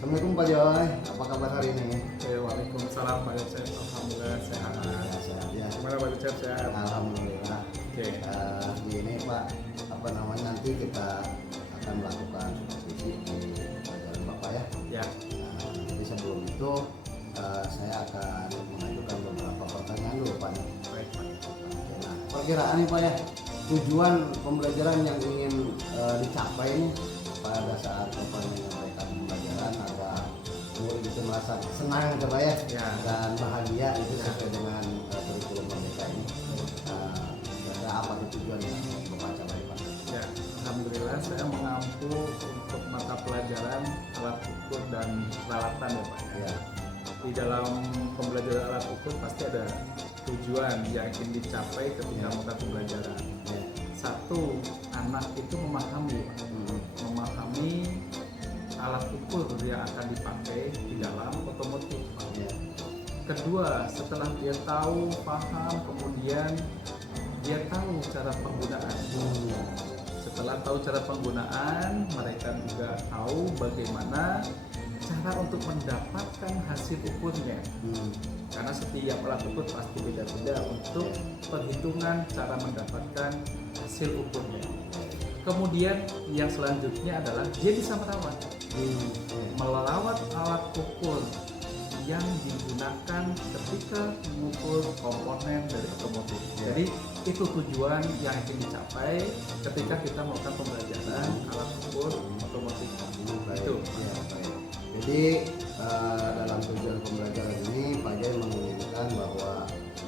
Assalamualaikum Pak Joy, apa kabar hari ini? Waalaikumsalam Pak Yosef. Alhamdulillah sehat. Ya, sehat ya. Gimana Pak Yosef, sehat? Alhamdulillah. Oke. Di ini Pak, apa namanya nanti kita akan melakukan supervisi di pelajaran Bapak ya. Ya. Jadi sebelum itu saya akan mengajukan beberapa pertanyaan dulu Pak. Baik Pak. Oke, nah, perkiraan nih Pak ya, tujuan pembelajaran yang ingin dicapai ini pada saat Bapak menyampaikan pembelajaran agar murid itu merasa senang coba ya, Ya. dan bahagia itu Ya. sesuai dengan kurikulum mereka ini. Kira-kira apa tuh tujuan yang Bapak capai Pak? Ya. Alhamdulillah saya mengampu untuk mata pelajaran alat ukur dan peralatan ya Pak. Ya. Di dalam pembelajaran alat ukur pasti ada tujuan yang ingin dicapai ketika mata pembelajaran. Ya. Satu, anak itu memahami Pak. Memahami alat ukur yang akan dipakai di dalam otomotif Pak. Ya. Kedua, setelah dia tahu, paham, kemudian dia tahu cara penggunaan. Setelah tahu cara penggunaan, mereka juga tahu bagaimana cara untuk mendapatkan hasil ukurnya. Karena setiap alat ukur pasti beda-beda untuk perhitungan cara mendapatkan hasil ukurnya. Kemudian yang selanjutnya adalah dia bisa merawat. Melawat alat ukur yang digunakan ketika mengukur komponen dari otomotif. Jadi itu tujuan yang ingin dicapai ketika kita melakukan pembelajaran alat ukur otomotif. Itu. Ya, baik. Jadi dalam tujuan pembelajaran ini Pak Jai menginginkan bahwa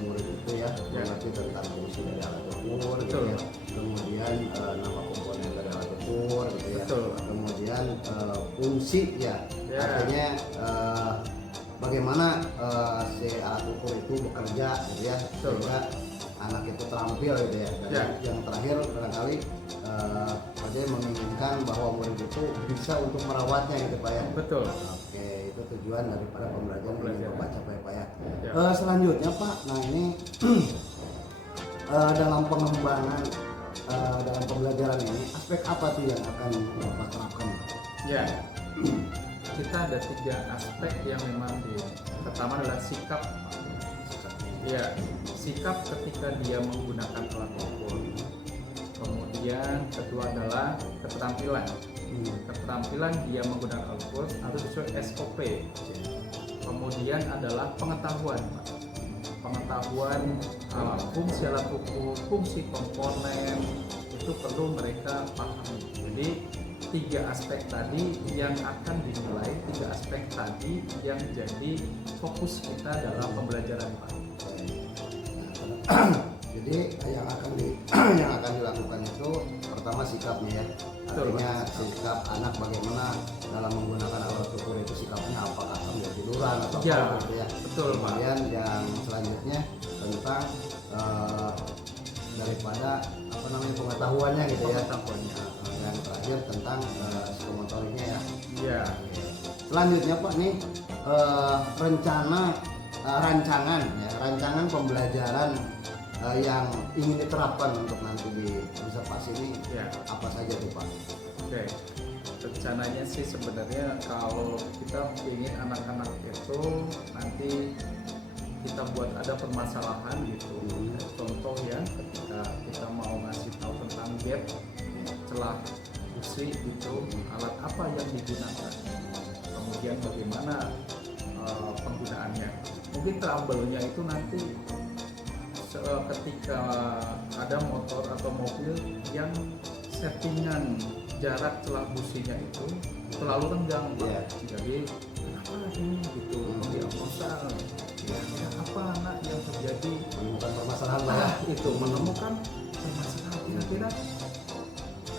murid itu ya mengerti tentang fungsi dari alat ukur, gitu Betul. ya. Kemudian nama komponen dari alat ukur, gitu ya. Betul. Kemudian fungsi ya, Ya. artinya bagaimana si alat ukur itu bekerja, gitu ya, Betul. sehingga anak itu terampil, gitu ya. Dan Ya. yang terakhir barangkali Pak Jai menginginkan bahwa murid itu bisa untuk merawatnya, gitu Pak ya. Betul. Oke, itu tujuan daripada pembelajaran yang ingin Bapak capai Pak ya. Ya. Selanjutnya Pak, nah ini dalam pengembangan dalam pembelajaran ini aspek apa tuh yang akan Bapak terapkan? Ya, kita ada 3 aspek yang memang pertama adalah sikap. Ya, sikap ketika dia menggunakan alat ukur. Kemudian kedua adalah keterampilan. Keterampilan dia menggunakan alat ukur harus sesuai SOP. Kemudian adalah pengetahuan, Pak. Pengetahuan fungsi alat ukur, fungsi komponen itu perlu mereka pahami. Jadi 3 aspek tadi yang akan dinilai, 3 aspek tadi yang jadi fokus kita dalam pembelajaran Pak. Jadi yang akan dilakukan itu pertama sikapnya ya. Betul, Artinya sikap anak bagaimana dalam menggunakan alat ukur itu sikapnya, apakah sambil tiduran atau Ya, apa gitu ya. betul, Pak. Kemudian yang selanjutnya tentang daripada apa namanya pengetahuannya gitu ya. Pengetahuannya. Yang terakhir tentang psikomotoriknya ya. Ya, Selanjutnya Pak nih rancangan pembelajaran yang ingin diterapkan untuk nanti di observasi ini ya. apa saja tuh Pak? Oke. Rencananya sih sebenarnya kalau kita ingin anak-anak itu nanti kita buat ada permasalahan gitu. Contoh ya, ketika kita mau ngasih tahu tentang gap, celah busi gitu, alat apa yang digunakan, kemudian bagaimana penggunaannya. Mungkin trouble-nya itu nanti ketika ada motor atau mobil yang settingan jarak celah businya itu terlalu renggang, Pak. Yeah. Jadi kenapa ini gitu diagnosa ya apa anak yang terjadi Menemukan permasalahan Pak ya? itu menemukan permasalahan kira-kira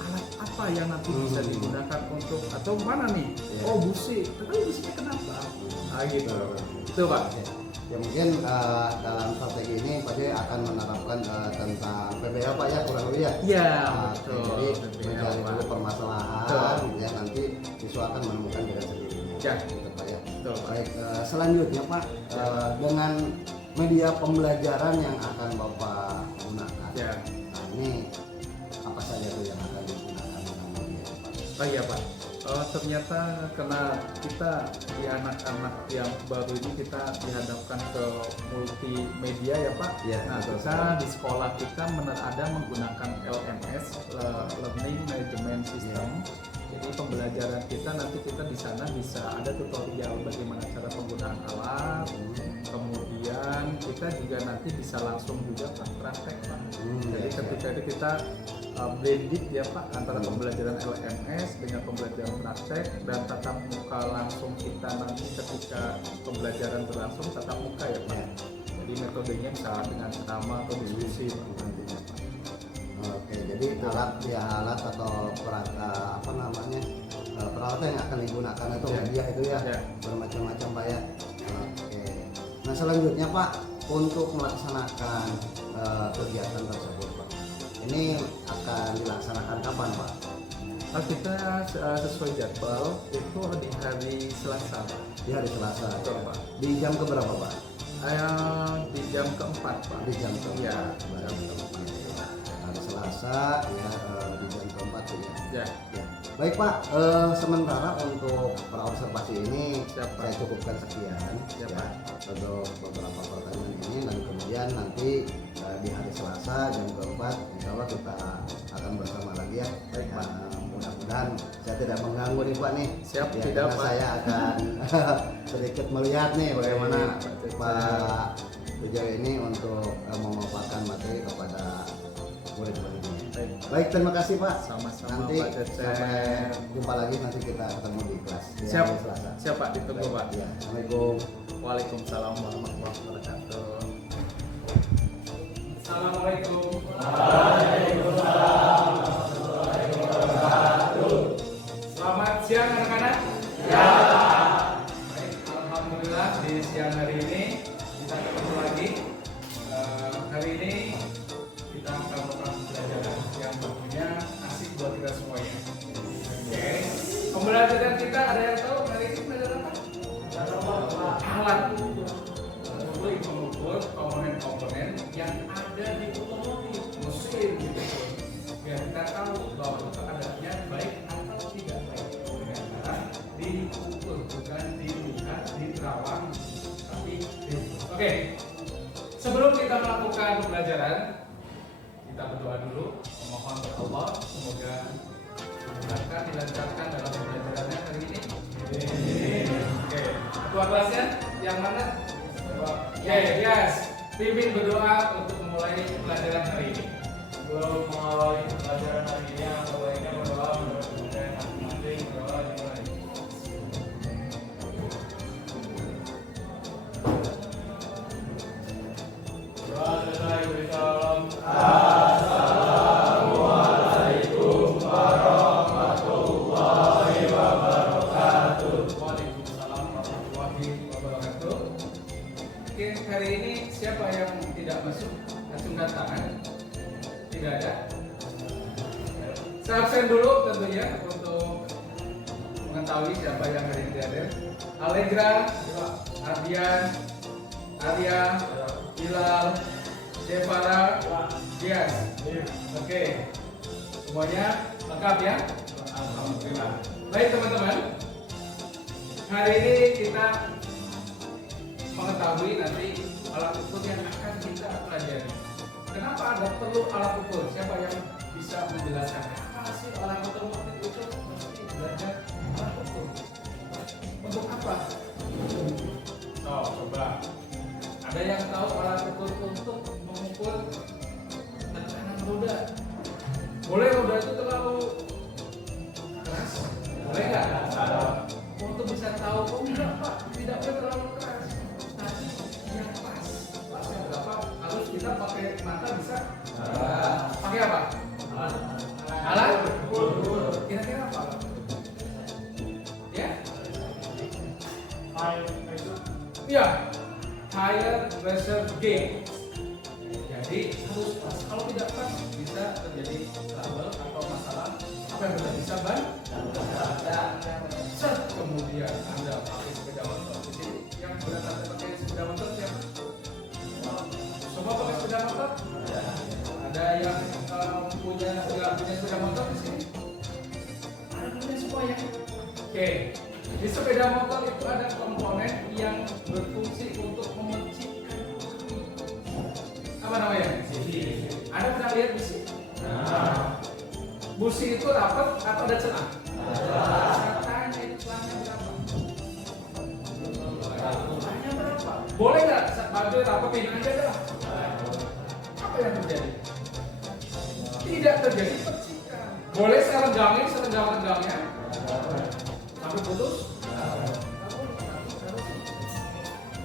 alat apa yang nanti bisa digunakan untuk atau mana nih? Yeah. Oh busi, tapi businya kenapa? Gitu. Itu Pak. Ya mungkin dalam strategi ini Pak Jai akan menerapkan tentang PBL Pak ya, kurang lebih ya. Iya, Oke, betul. jadi PBL, mencari Pak. dulu permasalahan, Betul. gitu ya, nanti siswa akan menemukan dengan sendirinya. Ya. Gitu Pak ya. Betul, Pak. Baik, selanjutnya Pak, dengan media pembelajaran yang akan Bapak gunakan. Ya. Nah ini apa saja tuh yang akan digunakan dengan media Pak? Oh iya Pak. Ternyata karena kita di anak-anak yang baru ini kita dihadapkan ke multimedia ya Pak. Iya, Nah betul kita sekali. di sekolah kita ada menggunakan LMS, Learning Management System. Jadi pembelajaran kita nanti kita di sana bisa ada tutorial bagaimana cara penggunaan alat. Kemudian kita juga nanti bisa langsung juga Pak praktek Pak. Jadi Iya, ketika itu kita blended ya Pak antara pembelajaran LMS dengan pembelajaran praktek dan tatap muka langsung kita nanti ketika pembelajaran berlangsung tatap muka ya Pak. Iya. Jadi metodenya bisa dengan ceramah atau diskusi Pak, nantinya Pak. Oke, jadi alat atau peralatan yang akan digunakan itu Ya. media itu ya, Ya. bermacam-macam Pak ya. Oke. Nah selanjutnya Pak, untuk melaksanakan kegiatan tersebut Pak, ini akan dilaksanakan kapan Pak? Kita sesuai jadwal itu di hari Selasa Pak. Di hari Selasa. Betul, Ya. Pak. Di jam keberapa Pak? Di jam keempat Pak. Di jam keempat. Ya. Jam keempat. Hari Selasa ya, di jam keempat ya. Ya. Ya. Baik Pak, sementara untuk praobservasi ini Siap, Pak. saya cukupkan sekian Siap, ya, Pak. untuk beberapa pertanyaan ini dan kemudian nanti di hari Selasa jam keempat insya Allah kita akan bersama lagi ya. Baik, Pak. Mudah-mudahan saya tidak mengganggu nih Pak nih. Siap, Ya, tidak, karena Pak. saya akan sedikit melihat nih bagaimana Baik, Pak Pak Tejo ini untuk memaparkan materi kepada murid-muridnya. Baik. Baik, terima kasih Pak. Sama-sama Nanti Pak Cecep. sampai jumpa lagi, nanti kita ketemu di kelas di Siap. hari Selasa. Siap Pak, ditunggu Pak. Ya, Assalamualaikum. Waalaikumsalam warahmatullahi wabarakatuh. Assalamualaikum. Selamat siang anak-anak. Ya. Baik, alhamdulillah di siang hari ini kita ketemu lagi. Hari ini kita akan melakukan pembelajaran yang tentunya asik buat kita semuanya. Oke. Pembelajaran kita ada yang tahu hari ini pelajaran apa? Alat mengukur komponen-komponen yang ada di otomotif mesin gitu. Biar kita tahu bahwa itu keadaannya baik atau tidak baik dengan cara diukur, bukan dilihat, diterawang, tapi diukur. Oke. Sebelum kita melakukan pembelajaran, kita berdoa dulu, memohon kepada Allah semoga dimudahkan, dilancarkan dalam pembelajarannya hari ini. Oke, ketua kelasnya yang mana? Oke, yes. Pimpin berdoa untuk memulai pelajaran hari ini. Sebelum mulai pelajaran hari ini, yang baiknya berdoa menurut kemudian masing-masing berdoa dimulai. Doa selesai, beri salam. Waalaikumsalam warahmatullahi wabarakatuh. Oke, hari ini siapa yang tidak masuk? Acungkan tangan. Tidak ada. Saya absen dulu tentunya untuk mengetahui siapa yang hari ini hadir. Allegra, Ardian, Arya, Bilal, Devara, Dias. Oke, semuanya lengkap ya? Alhamdulillah. Baik teman-teman, hari ini kita mengetahui nanti alat ukur yang akan kita pelajari. Kenapa ada perlu alat ukur? Siapa yang bisa menjelaskan? Apa sih alat otomotif itu? Mesti belajar alat ukur. Untuk apa? Oh, coba. Ada yang tahu alat ukur untuk mengukur tekanan roda? Boleh roda itu terlalu keras? Boleh nggak? Untuk bisa tahu, oh enggak Pak, tidak boleh terlalu keras. Tapi yang pas, pasnya berapa? Harus kita pakai mata bisa? Pakai apa? Alat? Kira-kira apa? Ya? Iya, tire pressure gauge. Jadi harus pas. Kalau tidak pas bisa terjadi trouble atau masalah. Apa yang bisa ban? Set kemudian Anda pakai sepeda motor di sini. Yang benar Anda pakai sepeda motor siapa? Semua pakai sepeda motor? Ada yang nggak punya sepeda motor di sini? Ada punya semua ya? Oke, di sepeda motor itu ada komponen yang berfungsi untuk memercikkan api. Apa namanya? Busi. Anda pernah lihat busi? Busi itu rapat atau ada celah? Saya tanya itu celahnya berapa? Celahnya berapa? Boleh nggak baju rapetin aja dah? Apa yang terjadi? Tidak terjadi percikan. Boleh saya renggangin serenggang-renggangnya sampai putus.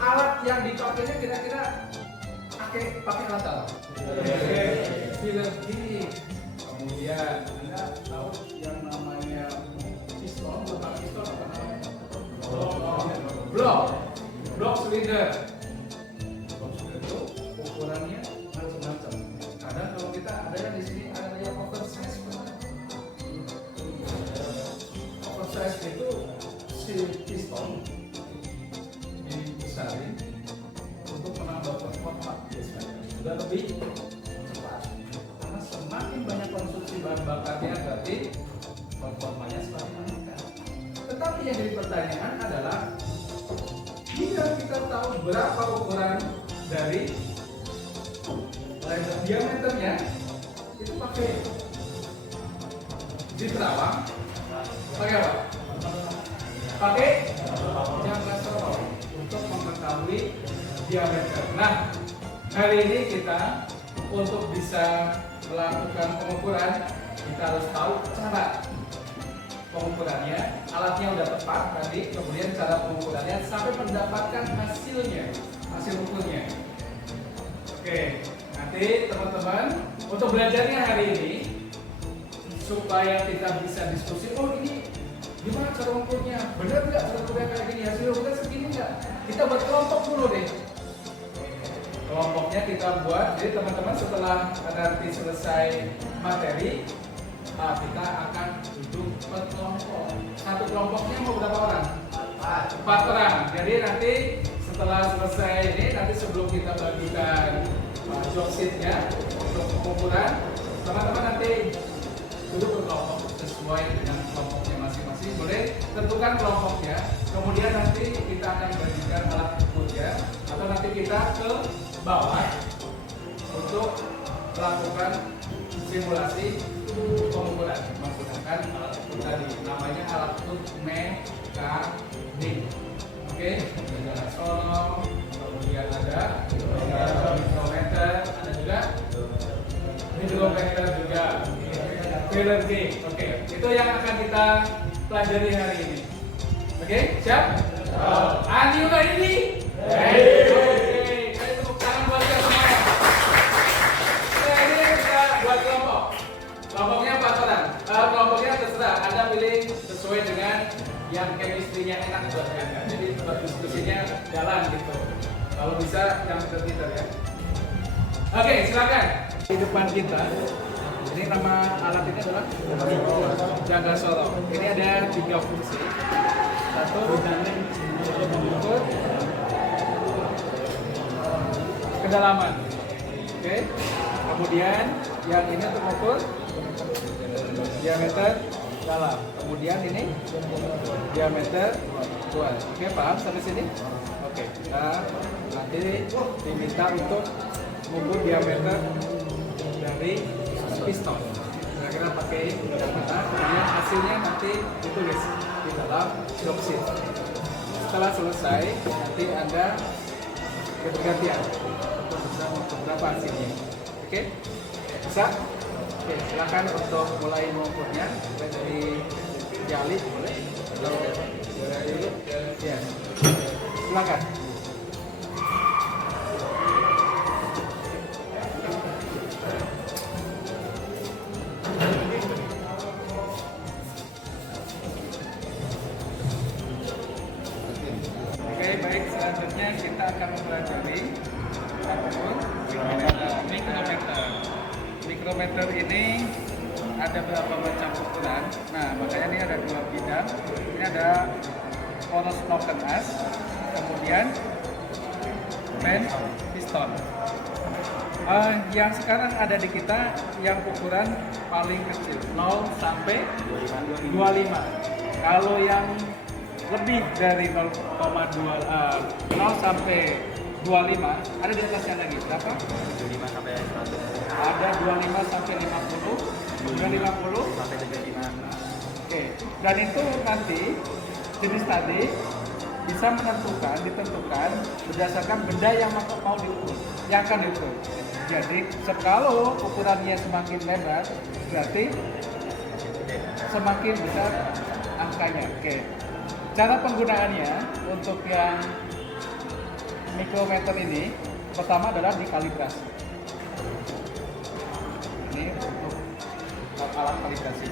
Alat yang dipakainya kira-kira pakai alat apa? Filler gig. Kemudian Anda tahu yang namanya piston, bukan piston apa namanya? Blok silinder. Blok silinder itu ukurannya macam-macam. Kadang kalau kita ada yang di sini ada yang oversize. Oversize itu si piston dibesarin untuk menambah performa biasanya. Sudah lebih cepat. Karena semakin banyak konsumsi bahan bakarnya berarti performanya semakin meningkat. Tetapi yang jadi pertanyaan adalah jika kita tahu berapa ukuran dari diameternya, itu pakai di terawang, pakai apa? Pakai jangka sorong untuk mengetahui diameter. Nah, hari ini kita untuk bisa melakukan pengukuran, kita harus tahu cara pengukurannya, alatnya udah tepat tadi, kemudian cara pengukurannya sampai mendapatkan hasilnya, hasil ukurnya. Oke, nanti teman-teman untuk belajarnya hari ini supaya kita bisa diskusi, oh ini gimana cara ukurnya, benar nggak cara ukurnya kayak gini, hasil ukurnya segini nggak? Kita buat kelompok dulu deh. Kelompoknya kita buat, jadi teman-teman setelah nanti selesai materi, kita akan duduk per kelompok. Satu kelompoknya mau berapa orang? 4 orang. Jadi nanti setelah selesai ini, nanti sebelum kita bagikan job sheet-nya untuk pengukuran, teman-teman nanti duduk per kelompok sesuai dengan kelompoknya masing-masing. Boleh tentukan kelompoknya. Kemudian nanti kita akan bagikan alat ukurnya, atau nanti kita ke bawah untuk melakukan simulasi pengukuran menggunakan alat ukur tadi, namanya alat ukur mekanik. Oke, ada sono, kemudian ada mikrometer, ada juga hidrometer juga, filler gauge. Oke, itu yang akan kita pelajari hari ini. Oke, siap? Andi udah ini? Kelompoknya 4 orang. Kelompoknya terserah, Anda pilih sesuai dengan yang chemistry-nya enak buat Anda. Jadi diskusinya jalan gitu. Kalau bisa yang pintar-pintar ya. Oke, silakan. Di depan kita, ini nama alat ini adalah jangka sorong. Ini ada 3 fungsi. Satu, mengukur kedalaman. Oke. Kemudian yang ini untuk mengukur diameter dalam. Kemudian ini diameter luas. Oke, paham sampai sini? Oke. Nah, nanti diminta untuk mengukur diameter dari piston. Kira-kira pakai data, kemudian hasilnya nanti ditulis di dalam job sheet. Setelah selesai, nanti Anda bergantian untuk bisa mengukur berapa hasilnya. Oke? Bisa? Oke, silakan untuk mulai mengukurnya. Mulai dari jali boleh? Atau dari dulu? Ya. Silakan. Oke, baik. Selanjutnya kita akan mempelajari mikrometer. Mikrometer ini ada beberapa macam ukuran. Nah, makanya ini ada 2 bidang. Ini ada poros broken as, kemudian pen piston. Yang sekarang ada di kita yang ukuran paling kecil 0 sampai 25. Kalau yang lebih dari 0 sampai 25, ada di atasnya lagi. Berapa? 25 sampai 100. Ada 25 sampai 50, kemudian 50 Sampai 75. Oke, dan itu nanti jenis tadi bisa ditentukan berdasarkan benda yang mau diukur, yang akan diukur. Jadi, kalau ukurannya semakin lebar, berarti semakin besar angkanya. Oke, cara penggunaannya untuk yang mikrometer ini, pertama adalah dikalibrasi. Ini untuk alat kalibrasi.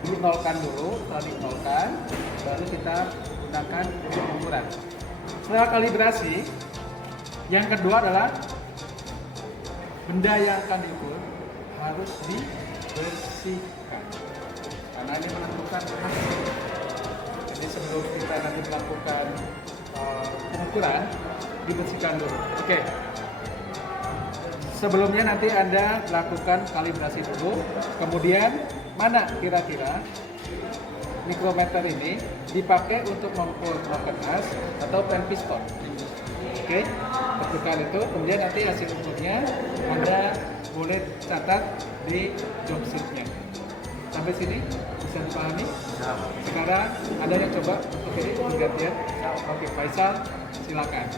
Dinolkan dulu, setelah dinolkan, baru kita gunakan untuk ukuran. Setelah kalibrasi, yang kedua adalah benda yang akan diukur harus dibersihkan, karena ini menentukan hasil. Jadi sebelum kita nanti melakukan pengukuran, dibersihkan dulu. Oke. Sebelumnya nanti Anda lakukan kalibrasi dulu, kemudian mana kira-kira mikrometer ini dipakai untuk mengukur broken as atau pen piston. Oke, tentukan itu, kemudian nanti hasil ukurnya Anda boleh catat di job sheet-nya. Sampai sini bisa dipahami? Sekarang Anda yang coba untuk ini bergantian. Oke, Faisal, silakan.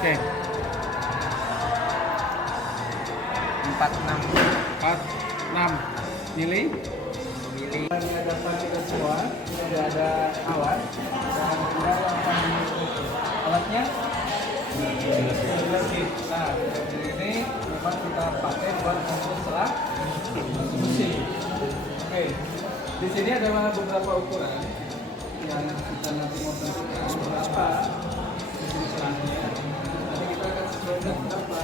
Oke. 46 mili. Ini ada kita semua, ini ada alat dan kita akan alatnya. Nah, ini memang kita pakai buat mengukur serat besi. Oke, di sini ada beberapa ukuran yang kita nanti mau tentukan berapa seratnya. Nanti kita akan sesuaikan berapa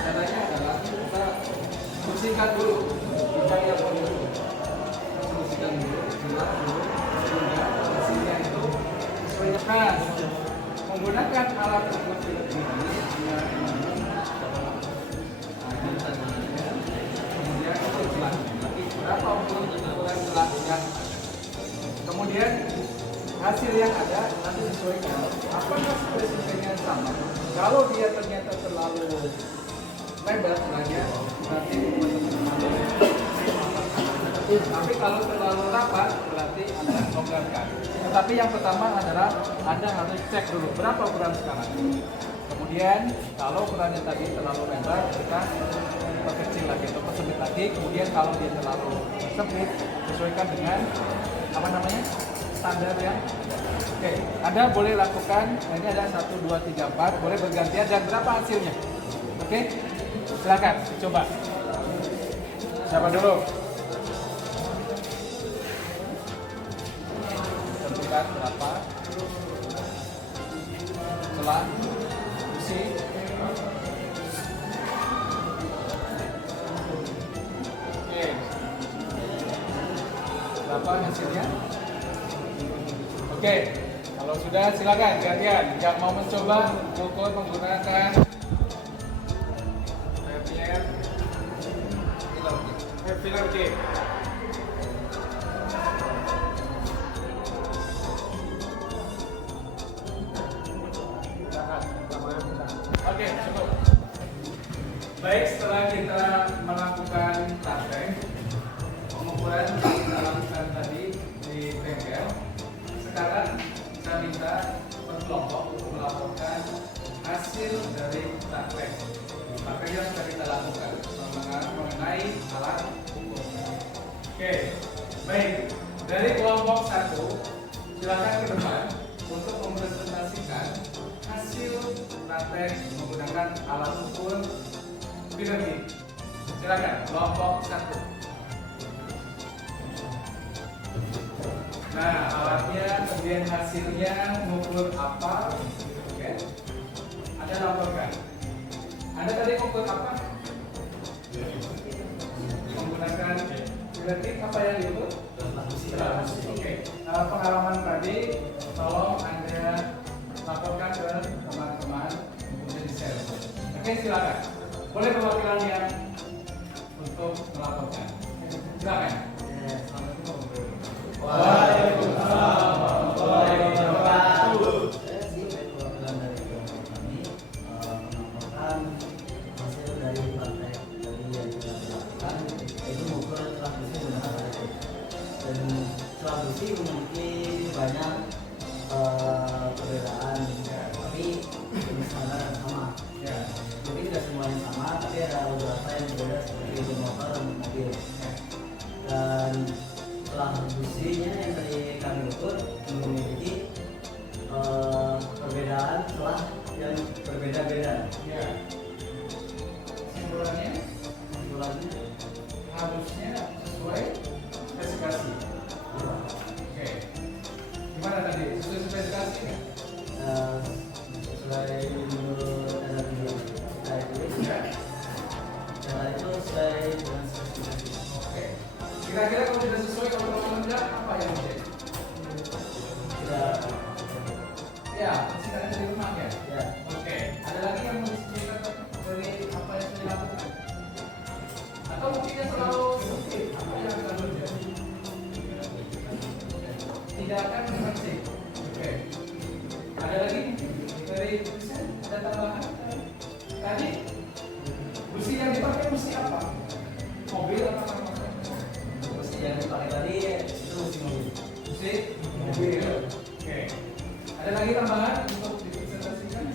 caranya adalah kita bersihkan dulu, kita lihat dulu, bersihkan dulu, jelas dulu, sehingga bersihnya itu sesuai. Menggunakan alat ukur film ini, kemudian ukur celahnya. Nanti berapa ukuran celahnya? Kemudian hasil yang ada nanti disesuaikan. Apakah spesifikasinya sama? Kalau dia ternyata terlalu lebar celahnya, berarti tapi kalau terlalu rapat, berarti Anda longgarkan. Tetapi yang pertama adalah Anda harus cek dulu berapa ukuran sekarang. Kemudian kalau ukurannya tadi terlalu lebar, kita perkecil lagi atau persempit lagi. Kemudian kalau dia terlalu sempit, sesuaikan dengan apa namanya, standar yang. Oke, Anda boleh lakukan. Ini ada 1, 2, 3, 4, boleh bergantian. Dan berapa hasilnya? Oke, silakan coba. Siapa dulu? Tentukan berapa celah besi. Oke, berapa hasilnya? Oke, kalau sudah silakan gantian. Yang mau mencoba ukur menggunakan filler J. Oke, cukup. Baik, setelah kita melakukan praktek pengukuran yang kita lakukan tadi di bengkel, sekarang saya minta berkelompok untuk melaporkan hasil dari praktek yang sudah kita lakukan mengenai alat ukur. Oke, baik. Dari kelompok 1, silakan ke depan untuk mempresentasikan hasil praktek menggunakan alat ukur Pirelli. Silakan, kelompok 1. Nah, alatnya, kemudian hasilnya mengukur apa? Oke. Anda laporkan. Anda tadi ukur apa? Menggunakan elektrik apa yang diukur? Oke. Pengalaman tadi tolong Anda laporkan ke teman-teman untuk di share. Oke, silakan. Boleh perwakilan yang untuk melaporkan. Silakan. Waalaikumsalam warahmatullahi wabarakatuh. Saya sih perwakilan dari kelompok kami melaporkan hasil dari praktek tadi yang kita lakukan, yaitu mengukur celah besi menggunakan elektrik. Dan celah besi memiliki banyak perbedaan, tapi jenis standar yang sama. Ya. Jadi tidak semuanya sama, tapi ada beberapa yang berbeda seperti untuk motor dan untuk mobil. Dan celah besinya yang tadi kami ukur memiliki perbedaan celah yang berbeda-beda. Ya. Kesimpulannya Kesimpulannya harusnya sesuai spesifikasi. Oke. Gimana tadi? Sesuai spesifikasi nggak? sesuai menurut data video saya tulis, Ya. data itu sesuai dengan spesifikasi. Oke. Kira-kira kalau tidak sesuai, kalau tidak apa yang terjadi? Tidak, Ya, silakan di rumah ya. ya. Oke. Ada lagi yang mau diceritakan dari apa yang sudah dilakukan? Atau mungkin yang selalu sempit, apa yang akan terjadi? Tidak akan berhasil. Oke. Ada lagi dari tulisan? Ada tambahan? Tadi busi yang dipakai busi apa? Mobil atau apa? Besi yang dipakai tadi itu besi mobil. Busi mobil. Oke. Ada lagi tambahan untuk dipresentasikan?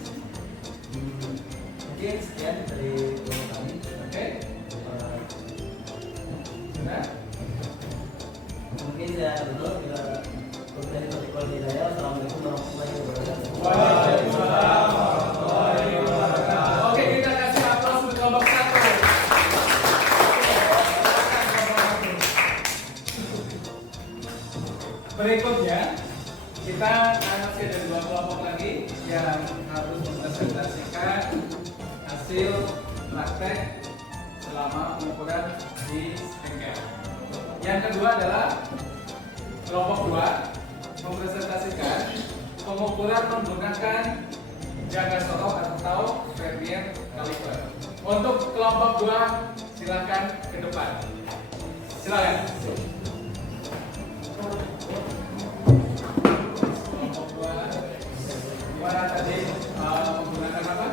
Mungkin sekian dari kelompok kami. Oke. Sudah? Mungkin saya dulu kita bertanya topik hidayah. Assalamualaikum warahmatullahi wabarakatuh. Waalaikumsalam warahmatullahi wabarakatuh. Oke, kita kasih aplaus untuk kelompok satu. Berikutnya kita masih ada dua kelompok lagi yang harus mempresentasikan hasil praktek selama pengukuran di bengkel. Yang kedua adalah kelompok dua mempresentasikan pengukuran menggunakan jaga sorok atau Vernier caliper. Untuk kelompok dua silakan ke depan. Silakan. Kelompok dua gimana tadi menggunakan apa?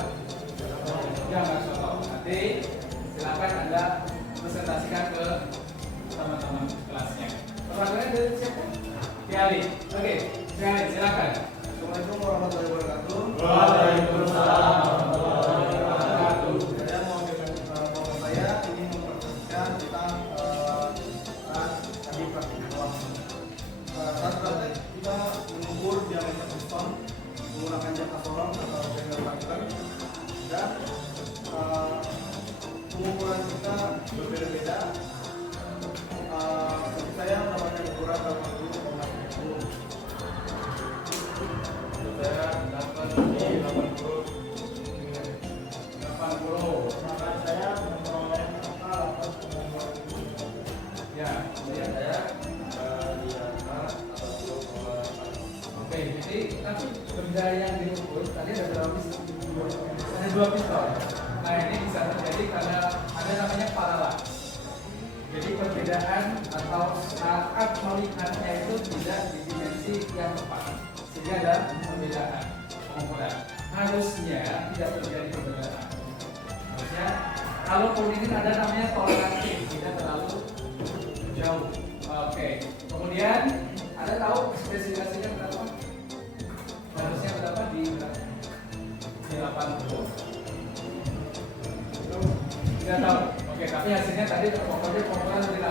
Jaga sorok. Nanti silakan Anda presentasikan ke teman-teman kelasnya. Perwakilan dari siapa? Tiali. Oke, Tiali silakan. Assalamualaikum warahmatullahi wabarakatuh. Waalaikumsalam warahmatullahi wabarakatuh. Saya ingin mempresentasikan tentang tadi praktik bawah. Saat praktik kita mengukur diameter piston menggunakan jangka sorong atau bengkel caliper, dan pengukuran kita berbeda-beda. Saya mendapatkan ukuran 80,10. Saya dapat di 80. Maka saya memperoleh angka 8,2. Ya, kemudian saya Di angka 80,8. oke, jadi tapi benda yang diukur tadi ada berapa piston? Ada 2 piston. Nah ini bisa terjadi karena ada namanya paralaks. Jadi perbedaan atau saat melihatnya itu tidak di dimensi yang tepat, sehingga ada perbedaan pengukuran. Harusnya tidak terjadi perbedaan. Harusnya kalaupun ini ada namanya toleransi, tidak terlalu jauh. Oke. Kemudian Anda tahu spesifikasinya berapa? Harusnya berapa di 80. Itu tidak tahu. Oke, tapi hasilnya tadi pokoknya pengukuran dari